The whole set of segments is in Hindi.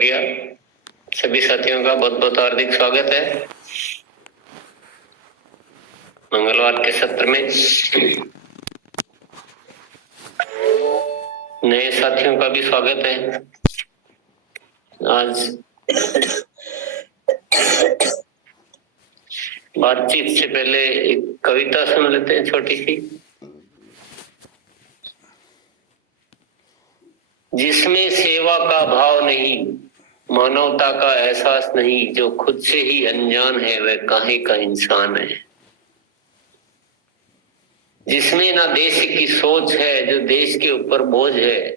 शुक्रिया। सभी साथियों का बहुत बहुत हार्दिक स्वागत है मंगलवार के सत्र में। नए साथियों का भी स्वागत है। आज बातचीत से पहले एक कविता सुन लेते हैं छोटी सी, जिसमें सेवा का भाव नहीं, मानवता का एहसास नहीं, जो खुद से ही अनजान है वह काहे का इंसान है। जिसमें ना देश की सोच है, जो देश के ऊपर बोझ है,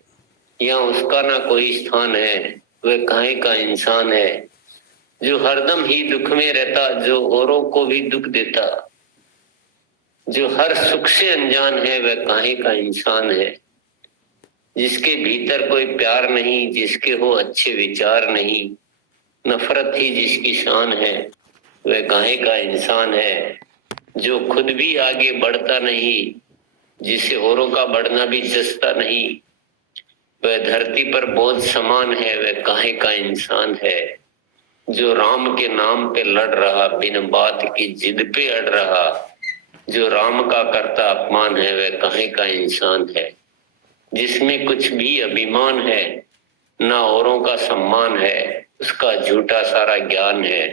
या उसका ना कोई स्थान है, वह काहे का इंसान है। जो हरदम ही दुख में रहता, जो औरों को भी दुख देता, जो हर सुख से अनजान है वह काहे का इंसान है। जिसके भीतर कोई प्यार नहीं, जिसके हो अच्छे विचार नहीं, नफरत ही जिसकी शान है वह काहे का इंसान है। जो खुद भी आगे बढ़ता नहीं, जिसे औरों का बढ़ना भी जसता नहीं, वह धरती पर बोझ समान है वह काहे का इंसान है। जो राम के नाम पे लड़ रहा, बिन बात की जिद पे अड़ रहा, जो राम का करता अपमान है वह काहे का इंसान है। जिसमें कुछ भी अभिमान है, ना औरों का सम्मान है, उसका झूठा सारा ज्ञान है,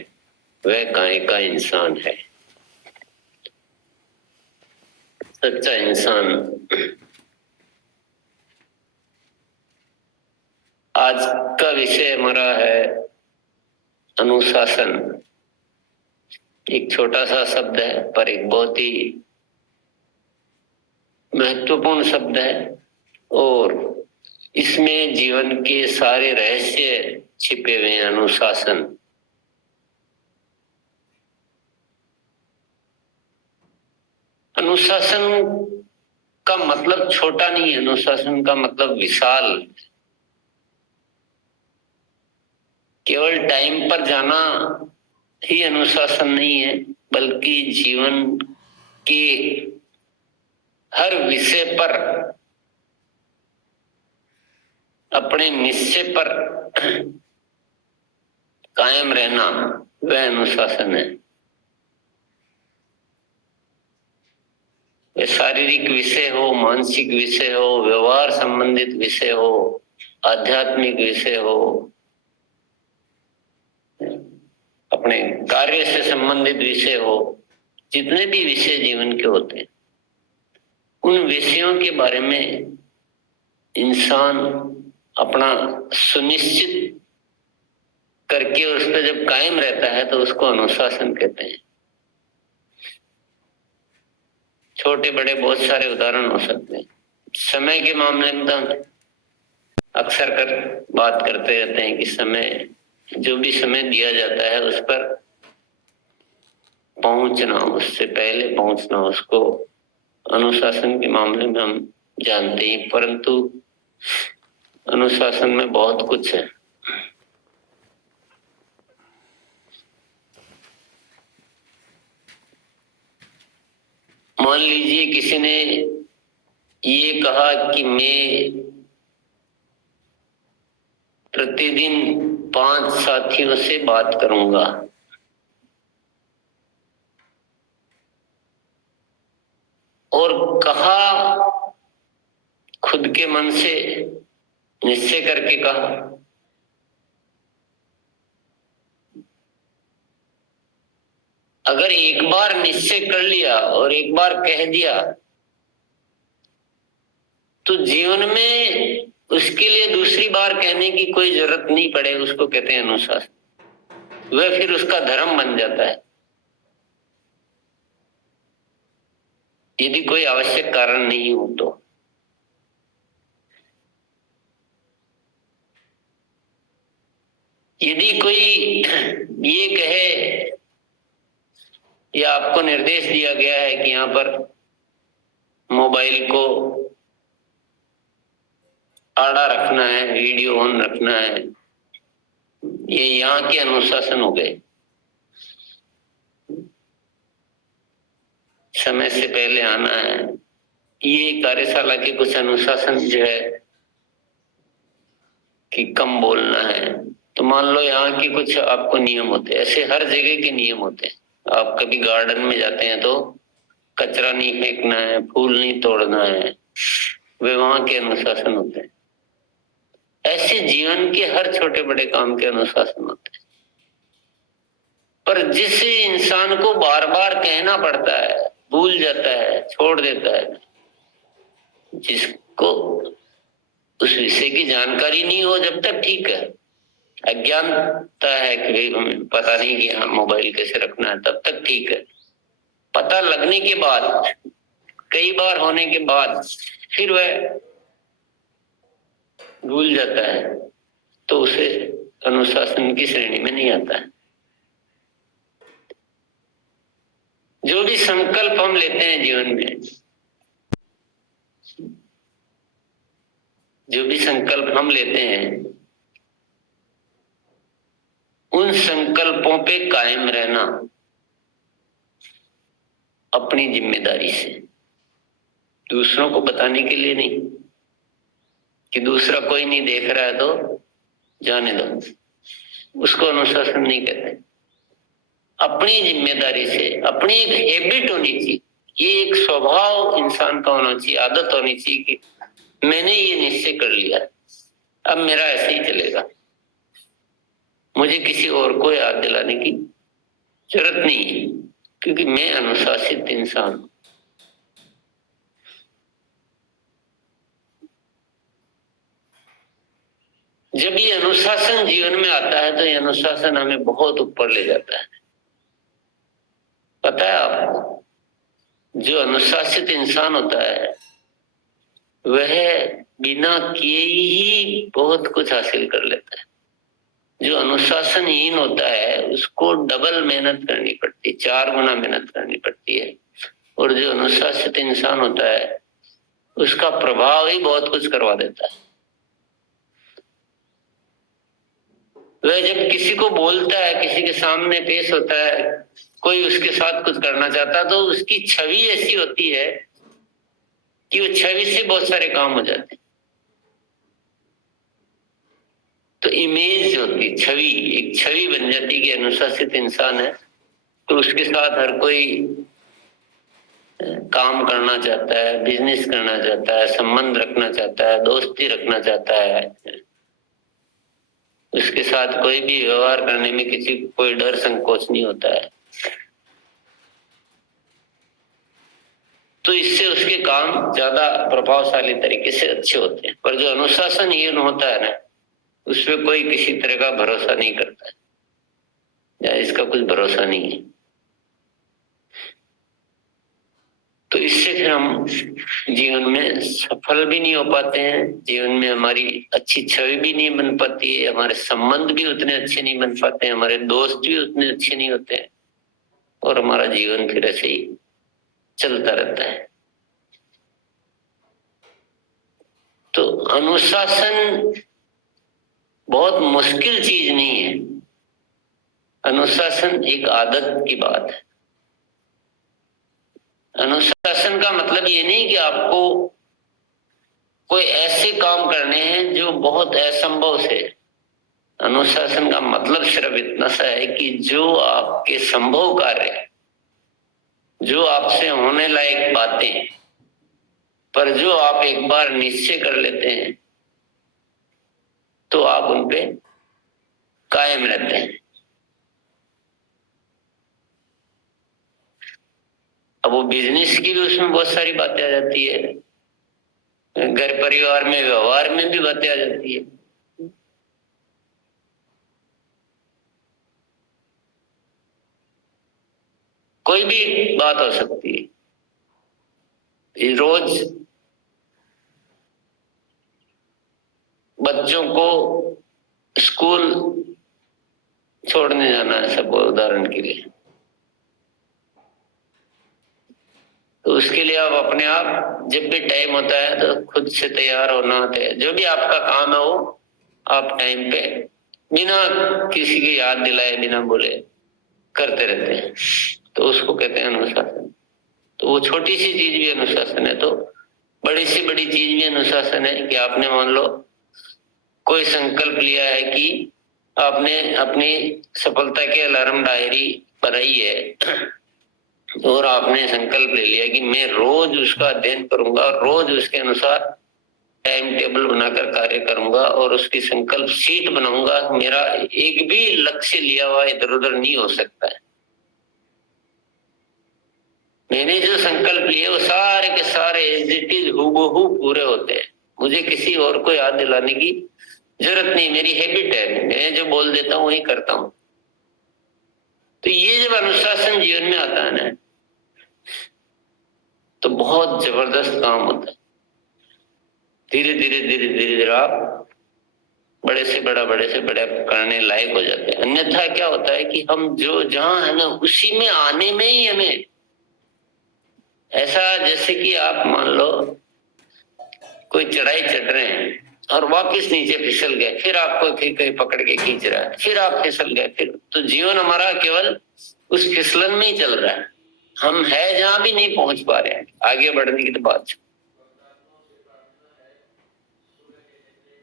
वह काहे का इंसान है। सच्चा इंसान। आज का विषय हमारा है अनुशासन। एक छोटा सा शब्द है पर एक बहुत ही महत्वपूर्ण शब्द है, और इसमें जीवन के सारे रहस्य छिपे हुए हैं। अनुशासन। अनुशासन का मतलब छोटा नहीं है, अनुशासन का मतलब विशाल। केवल टाइम पर जाना ही अनुशासन नहीं है, बल्कि जीवन के हर विषय पर अपने निश्चय पर कायम रहना वह अनुशासन है। वह शारीरिक विषय हो, मानसिक विषय हो, व्यवहार संबंधित विषय हो, आध्यात्मिक विषय हो, अपने कार्य से संबंधित विषय हो, जितने भी विषय जीवन के होते हैं, उन विषयों के बारे में इंसान अपना सुनिश्चित करके उस पर जब कायम रहता है तो उसको अनुशासन कहते हैं। छोटे बड़े बहुत सारे उदाहरण हो सकते हैं। समय के मामले में तो अक्सर बात करते रहते हैं कि समय, जो भी समय दिया जाता है उस पर पहुंचना, उससे पहले पहुंचना, उसको अनुशासन के मामले में हम जानते हैं। परंतु अनुशासन में बहुत कुछ है। मान लीजिए किसी ने ये कहा कि मैं प्रतिदिन 5 साथियों से बात करूंगा, और कहा, खुद के मन से निश्चय करके कहा। अगर एक बार निश्चय कर लिया और एक बार कह दिया तो जीवन में उसके लिए दूसरी बार कहने की कोई जरूरत नहीं पड़े। उसको कहते हैं अनुशासन। वह फिर उसका धर्म बन जाता है, यदि कोई आवश्यक कारण नहीं हो तो। यदि कोई ये कहे या आपको निर्देश दिया गया है कि यहाँ पर मोबाइल को आड़ा रखना है, वीडियो ऑन रखना है, ये यहाँ के अनुशासन हो गए। समय से पहले आना है, ये कार्यशाला के कुछ अनुशासन जो है कि कम बोलना है। तो मान लो यहाँ की कुछ आपको नियम होते हैं, ऐसे हर जगह के नियम होते हैं। आप कभी गार्डन में जाते हैं तो कचरा नहीं फेंकना है, फूल नहीं तोड़ना है, वे वहां के अनुशासन होते हैं। ऐसे जीवन के हर छोटे बड़े काम के अनुशासन होते हैं। पर जिस इंसान को बार बार कहना पड़ता है, भूल जाता है, छोड़ देता है, जिसको उस विषय की जानकारी नहीं हो, जब तक ठीक है, अज्ञानता है कि भाई हमें पता नहीं कि हाँ मोबाइल कैसे रखना है, तब तक ठीक है। पता लगने के बाद, कई बार होने के बाद फिर वह भूल जाता है, तो उसे अनुशासन की श्रेणी में नहीं आता है। जो भी संकल्प हम लेते हैं जीवन में, जो भी संकल्प हम लेते हैं, उन संकल्पों पे कायम रहना अपनी जिम्मेदारी से, दूसरों को बताने के लिए नहीं कि दूसरा कोई नहीं देख रहा है तो जाने दो, उसको अनुशासन नहीं कहते। अपनी जिम्मेदारी से, अपनी एक हैबिट होनी चाहिए, ये एक स्वभाव इंसान का होना चाहिए, आदत होनी चाहिए कि मैंने ये निश्चय कर लिया, अब मेरा ऐसे ही चलेगा, मुझे किसी और को याद दिलाने की जरूरत नहीं है, क्योंकि मैं अनुशासित इंसान हूं। जब ये अनुशासन जीवन में आता है तो ये अनुशासन हमें बहुत ऊपर ले जाता है। पता है आपको, जो अनुशासित इंसान होता है वह बिना किए ही बहुत कुछ हासिल कर लेता है। जो अनुशासनहीन होता है उसको डबल मेहनत करनी पड़ती है, 4 गुना मेहनत करनी पड़ती है। और जो अनुशासित इंसान होता है उसका प्रभाव ही बहुत कुछ करवा देता है। वह जब किसी को बोलता है, किसी के सामने पेश होता है, कोई उसके साथ कुछ करना चाहता है, तो उसकी छवि ऐसी होती है कि वो छवि से बहुत सारे काम हो जाते हैं। तो इमेज होती, छवि, एक छवि बन जाती है कि अनुशासित इंसान है, तो उसके साथ हर कोई काम करना चाहता है, बिजनेस करना चाहता है, संबंध रखना चाहता है, दोस्ती रखना चाहता है, उसके साथ कोई भी व्यवहार करने में किसी को कोई डर संकोच नहीं होता है। तो इससे उसके काम ज्यादा प्रभावशाली तरीके से अच्छे होते हैं। पर जो अनुशासनहीन होता है ना, उसमें कोई किसी तरह का भरोसा नहीं करता है, या इसका कुछ भरोसा नहीं है। तो इससे फिर हम जीवन में सफल भी नहीं हो पाते हैं, जीवन में हमारी अच्छी छवि भी नहीं बन पाती है, हमारे संबंध भी उतने अच्छे नहीं बन पाते हैं, हमारे दोस्त भी उतने अच्छे नहीं होते हैं, और हमारा जीवन फिर ऐसे ही चलता रहता है। तो अनुशासन बहुत मुश्किल चीज नहीं है, अनुशासन एक आदत की बात है। अनुशासन का मतलब ये नहीं कि आपको कोई ऐसे काम करने हैं जो बहुत असंभव से। अनुशासन का मतलब सिर्फ इतना सा है कि जो आपके संभव कार्य, जो आपसे होने लायक बातें, पर जो आप एक बार निश्चय कर लेते हैं तो आप उन पे कायम रहते हैं। अब वो बिजनेस की भी उसमें बहुत सारी बातें आ जाती है, घर परिवार में व्यवहार में भी बातें आ जाती है। कोई भी बात हो सकती है। रोज बच्चों को स्कूल छोड़ने जाना है, सब उदाहरण के लिए, तो उसके लिए आप अपने आप जब भी टाइम होता है तो खुद से तैयार होना होता है। जो भी आपका काम है वो आप टाइम पे बिना किसी की याद दिलाए, बिना बोले करते रहते हैं, तो उसको कहते हैं अनुशासन। तो वो छोटी सी चीज भी अनुशासन है, तो बड़ी से बड़ी चीज भी अनुशासन है कि आपने मान लो कोई संकल्प लिया है कि आपने अपनी सफलता की अलार्म डायरी बनाई है और आपने संकल्प ले लिया कि मैं रोज उसका अध्ययन करूंगा और रोज उसके अनुसार टाइम टेबल बनाकर कार्य करूंगा और उसकी संकल्प शीट बनाऊंगा। मेरा एक भी लक्ष्य लिया हुआ इधर उधर नहीं हो सकता है। मैंने जो संकल्प लिए वो सारे के सारे एज इट इज हूबहू पूरे होते हैं। मुझे किसी और को याद दिलाने की जरूरत नहीं, मेरी हैबिट है, मैं जो बोल देता हूँ वही करता हूँ। तो ये जब अनुशासन जीवन में आता है ना, तो बहुत जबरदस्त काम होता है। धीरे धीरे धीरे धीरे धीरे आप बड़े से बड़ा करने लायक हो जाते हैं। अन्यथा क्या होता है कि हम जो जहां है ना उसी में आने में ही हमें ऐसा, जैसे कि आप मान लो कोई चढ़ाई चढ़ रहे हैं और वापस नीचे फिसल गए, फिर आपको फिर कहीं पकड़ के खींच रहा है, फिर आप फिसल गए, फिर तो जीवन हमारा केवल उस फिसलन में ही चल रहा है। हम है जहां भी नहीं पहुंच पा रहे हैं, आगे बढ़ने की तो बात।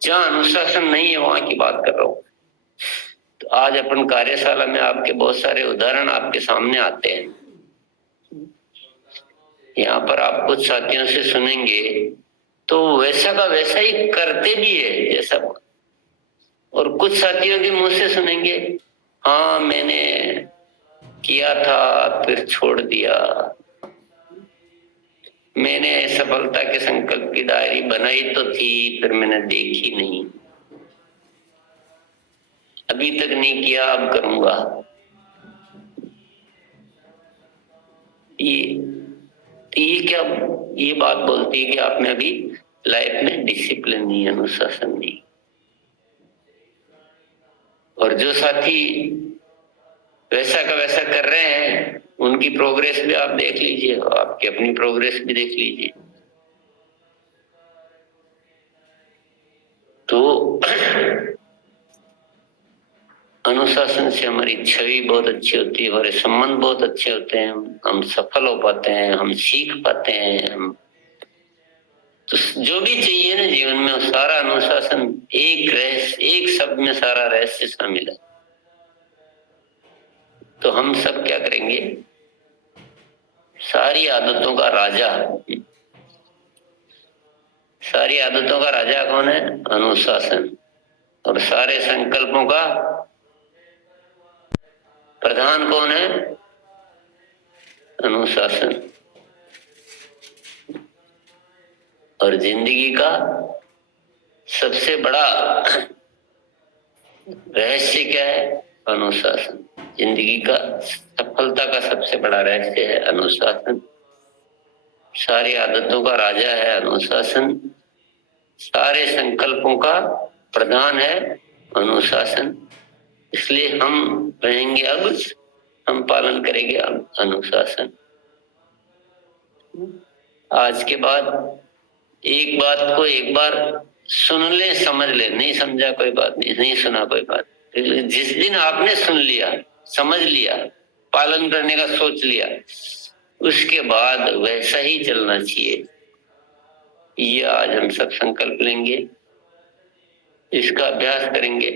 जहां अनुशासन नहीं है वहां की बात कर रहा हूं। तो आज अपन कार्यशाला में आपके बहुत सारे उदाहरण आपके सामने आते हैं। यहाँ पर आप कुछ साथियों से सुनेंगे तो वैसा का वैसा ही करते भी है जैसा, और कुछ साथियों के मुंह से सुनेंगे हाँ मैंने किया था फिर छोड़ दिया, मैंने सफलता के संकल्प की डायरी बनाई तो थी फिर मैंने देखी नहीं, अभी तक नहीं किया अब करूंगा। ये क्या ये बात बोलती है कि आप में अभी लाइफ में डिसिप्लिन नहीं, अनुशासन नहीं। और जो साथी वैसा का वैसा कर रहे हैं उनकी प्रोग्रेस भी आप देख लीजिए, आपकी अपनी प्रोग्रेस भी देख लीजिए। तो अनुशासन से हमारी छवि बहुत अच्छी होती है, हमारे संबंध बहुत अच्छे होते हैं, हम सफल हो पाते हैं, हम सीख पाते हैं। हम तो जो भी चाहिए ना जीवन में वो सारा अनुशासन, एक रहस्य, एक शब्द में सारा रहस्य शामिल है। तो हम सब क्या करेंगे, सारी आदतों का राजा, सारी आदतों का राजा कौन है? अनुशासन। और सारे संकल्पों का प्रधान कौन है? अनुशासन। और जिंदगी का सबसे बड़ा रहस्य क्या है? अनुशासन। जिंदगी का सफलता का सबसे बड़ा रहस्य है अनुशासन। सारी आदतों का राजा है अनुशासन, सारे संकल्पों का प्रधान है अनुशासन। इसलिए हम रहेंगे अब, हम पालन करेंगे अब अनुशासन। आज के बाद एक बात को एक बार सुन ले, समझ ले, नहीं समझा कोई बात नहीं, नहीं सुना कोई बात। जिस दिन आपने सुन लिया, समझ लिया, पालन करने का सोच लिया, उसके बाद वैसा ही चलना चाहिए। ये आज हम सब संकल्प लेंगे, इसका अभ्यास करेंगे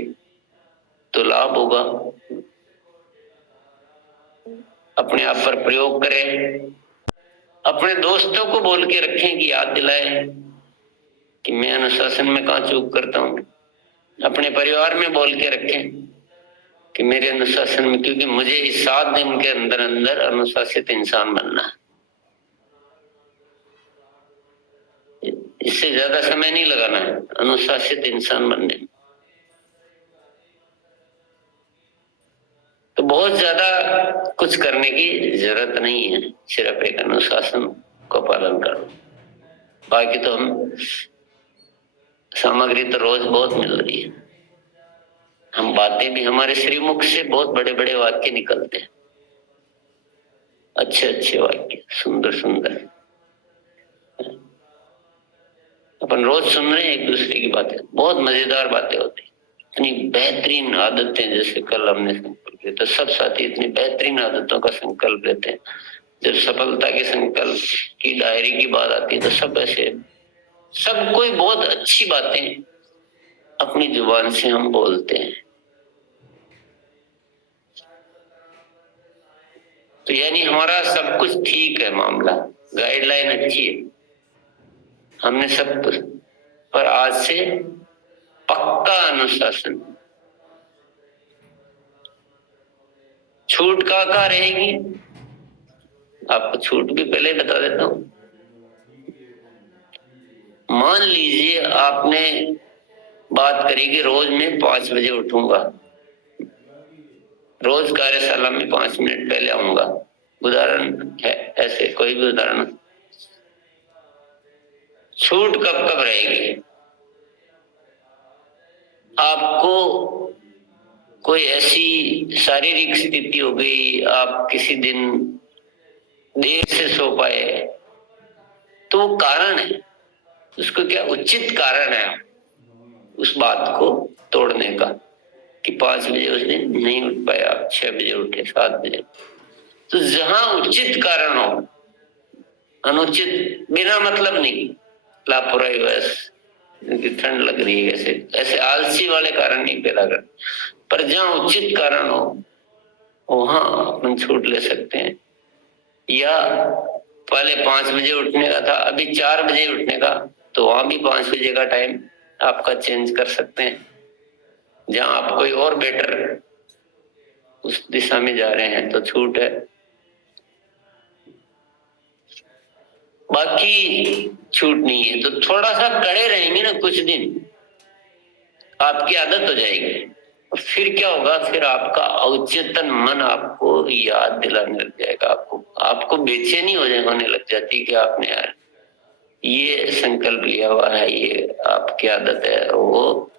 तो लाभ होगा। अपने आप पर प्रयोग करें, अपने दोस्तों को बोल के रखें कि याद दिलाएं कि मैं अनुशासन में कहाँ चूक करता हूँ। अपने परिवार में बोल के रखें कि मेरे अनुशासन में, क्योंकि मुझे इस 7 दिन के अंदर अंदर अनुशासित इंसान बनना है। इससे ज्यादा समय नहीं लगाना है अनुशासित इंसान बनने में। तो बहुत ज्यादा कुछ करने की जरूरत नहीं है, सिर्फ एक अनुशासन को पालन करो। बाकी तो हम सामग्री तो रोज बहुत मिल रही है, हम बातें भी, हमारे श्रीमुख से बहुत बड़े बड़े वाक्य निकलते हैं, अच्छे अच्छे वाक्य, सुंदर सुंदर। अपन रोज सुन रहे हैं एक दूसरे की बातें, बहुत मजेदार बातें होती, इतनी बेहतरीन आदतें। जैसे कल हमने संकल्प लिया तो सब साथी इतनी बेहतरीन आदतों का संकल्प लेते हैं। जब सफलता के संकल्प की डायरी की बात आती है तो सब ऐसे, सब कोई बहुत अच्छी बातें अपनी जुबान से हम बोलते हैं। तो यानी हमारा सब कुछ ठीक है, मामला गाइडलाइन अच्छी है, हमने सब कुछ, पर आज से पक्का अनुशासन। छूट कहाँ रहेगी, आपको छूट भी पहले बता देता हूं। मान लीजिए आपने बात करी कि रोज मैं 5 बजे उठूंगा, रोज कार्यशाला में 5 मिनट पहले आऊंगा, उदाहरण है, ऐसे कोई भी उदाहरण। छूट कब कब रहेगी, आपको कोई ऐसी शारीरिक स्थिति हो गई, आप किसी दिन देर से सो पाए, तो वो कारण है, उसको क्या उचित कारण है उस बात को तोड़ने का, कि 5 बजे उस दिन नहीं उठ पाए, आप 6 बजे उठे, 7 बजे। तो जहां उचित कारण हो, अनुचित बिना मतलब नहीं, लापरवाही, बस ठंड लग रही है, ऐसे ऐसे आलसी वाले कारण नहीं पैदा कर, पर जहां उचित कारण हो वहां अपन छूट ले सकते हैं। या पहले 5 बजे उठने का था, अभी 4 बजे उठने का, तो वहां भी 5 बजे का टाइम आपका चेंज कर सकते हैं, जहां आप कोई और बेटर उस दिशा में जा रहे हैं तो छूट है। बाकी छूट नहीं है। तो थोड़ा सा कड़े रहेंगे ना कुछ दिन, आपकी आदत हो जाएगी, फिर क्या होगा, फिर आपका अवचेतन मन आपको याद दिलाने लग जाएगा, आपको बेचैनी होने लग जाती कि आपने यार ये संकल्प लिया हुआ है, ये आपकी आदत है, वो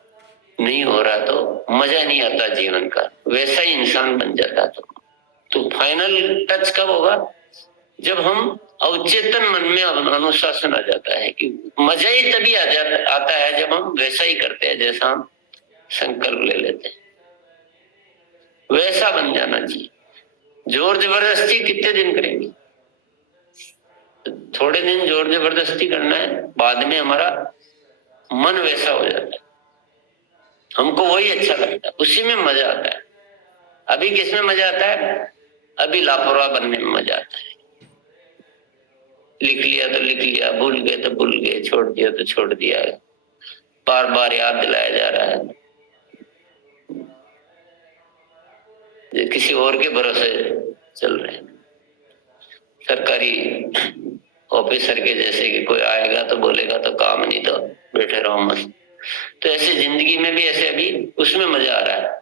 नहीं हो रहा तो मजा नहीं आता जीवन का, वैसा ही इंसान बन जाता। तो फाइनल टच कब होगा, जब हम अवचेतन मन में अनुशासन आ जाता है, कि मजा ही तभी आता है जब हम वैसा ही करते हैं जैसा हम संकल्प ले लेते हैं, वैसा बन जाना चाहिए। जोर जबरदस्ती कितने दिन करेंगे, थोड़े दिन जोर जबरदस्ती करना है, बाद में हमारा मन वैसा हो जाता है, हमको वही अच्छा लगता है, उसी में मजा आता है। अभी किसमें मजा आता है, अभी लापरवाह बनने में मजा आता है, लिख लिया तो लिख लिया, भूल गए तो भूल गए, छोड़ दिया तो छोड़ दिया, बार बार याद दिलाया जा रहा है, किसी और के भरोसे चल रहे हैं। सरकारी ऑफिसर के जैसे कि कोई आएगा तो बोलेगा तो काम, नहीं तो बैठे रहो मस्त। तो ऐसे जिंदगी में भी ऐसे अभी उसमें मजा आ रहा है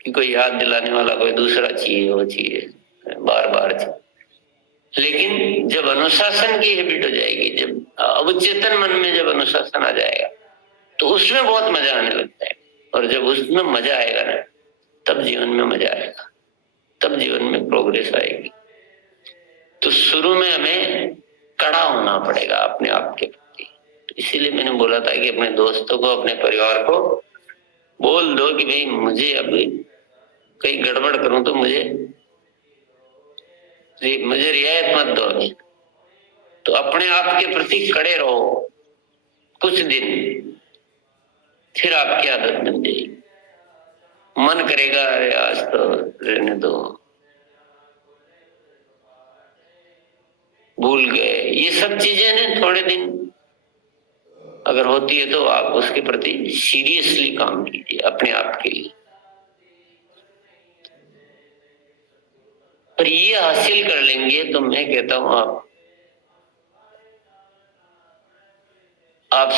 कि कोई याद दिलाने वाला कोई दूसरा चाहिए, वो चाहिए, बार बार चाहिए। लेकिन जब अनुशासन की हैबिट हो जाएगी, जब अवचेतन मन में जब अनुशासन आ जाएगा, तो उसमें बहुत मजा आने लगता है। और जब उसमें मजा आएगा ना, तब जीवन में मजा आएगा, तब जीवन में प्रोग्रेस आएगी। तो शुरू में हमें कड़ा होना पड़ेगा अपने आप के प्रति। इसीलिए मैंने बोला था कि अपने दोस्तों को, अपने परिवार को बोल दो कि भाई मुझे अभी कहीं गड़बड़ करूं तो मुझे रियायत मत दो। तो अपने आप के प्रति कड़े रहो कुछ दिन, फिर आपकी आदत बन जाएगी। मन करेगा अरे आज तो रहने दो, भूल गए, ये सब चीजें ना थोड़े दिन अगर होती है तो आप उसके प्रति सीरियसली काम कीजिए अपने आप के लिए। पर ये हासिल कर लेंगे तो मैं कहता हूं आप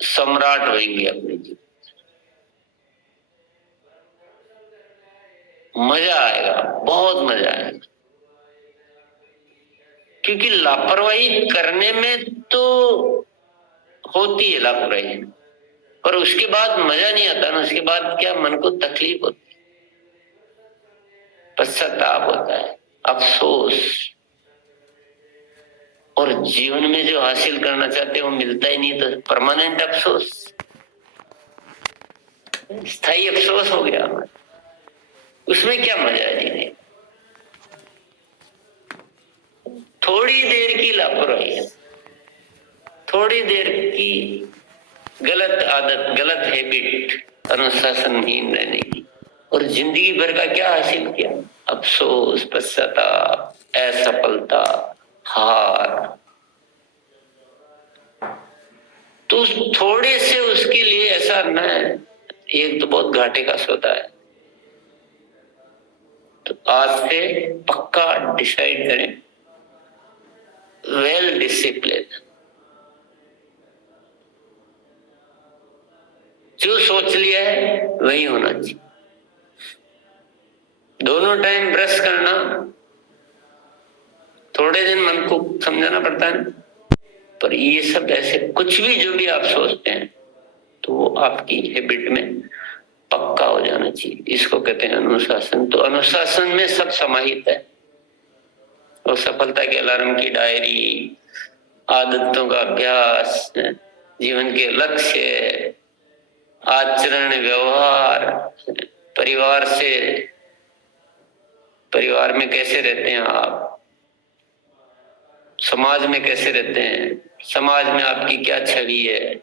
सम्राट होंगे अपने जीवन, मजा आएगा, बहुत मजा आएगा। क्योंकि लापरवाही करने में तो होती है लापरवाही, पर उसके बाद मजा नहीं आता ना, उसके बाद क्या मन को तकलीफ होती है, पश्चाताप होता है, अफसोस, और जीवन में जो हासिल करना चाहते हैं वो मिलता ही नहीं, तो परमानेंट अफसोस, स्थायी अफसोस हो गया हमारा, उसमें क्या मजा है जीने। थोड़ी देर की लापरवाही है, थोड़ी देर की गलत आदत, गलत हैबिट, अनुशासनहीन रहने की, और जिंदगी भर का क्या हासिल किया, अफसोस, पश्चाताप, असफलता, हार, तो थोड़े से उसके लिए ऐसा न है, ये तो बहुत घाटे का सौदा है। तो आज से पक्का डिसाइड करें, वेल डिसिप्लिन, जो सोच लिया है वही होना चाहिए। दोनों टाइम ब्रश करना, थोड़े दिन मन को समझाना पड़ता है, पर ये सब ऐसे कुछ भी जो भी आप सोचते हैं तो वो आपकी हैबिट में पक्का हो जाना चाहिए। इसको कहते हैं अनुशासन। तो अनुशासन में सब समाहित है, और सफलता के अलार्म की डायरी, आदतों का अभ्यास, जीवन के लक्ष्य, आचरण, व्यवहार, परिवार में कैसे रहते हैं आप, समाज में कैसे रहते हैं, समाज में आपकी क्या छवि है,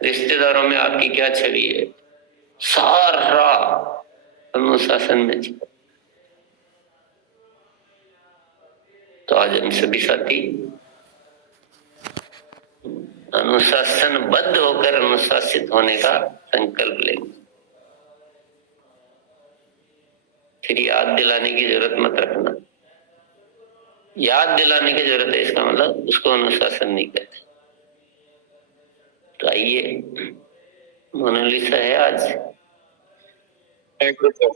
रिश्तेदारों में आपकी क्या छवि है, सारा अनुशासन में। तो आज हम सभी साथी अनुशासनबद्ध होकर अनुशासित होने का संकल्प लेंगे। फिर याद दिलाने की जरूरत मत रखना। याद दिलाने की जरूरत है, इसका मतलब उसको अनुशासन नहीं कहते। तो आइए, मोनालिसा है आज। Thank you sir.